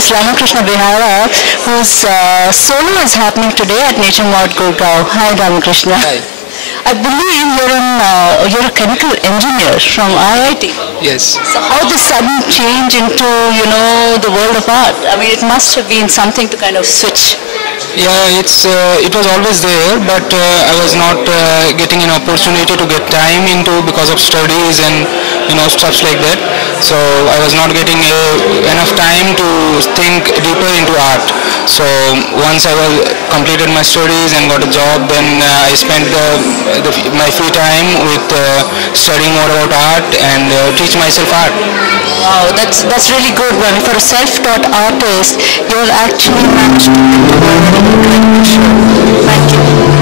artist Ramakrishna Behara, whose solo is happening today at Nature Morte, Gurgaon. Hi, Ramakrishna. Hi. I believe you're a chemical engineer from IIT. Yes. So how the sudden change into, the world of art? I mean, it must have been something to kind of switch. Yeah, it was always there, but I was not getting an opportunity to get time into because of studies and stuff like that. So I was not getting enough time to think deeper into art. So once I completed my studies and got a job, then I spent my free time with studying more about art and teach myself art. Wow, that's really good. Well, for a self-taught artist, you've actually managed to do a very incredible show. Thank you.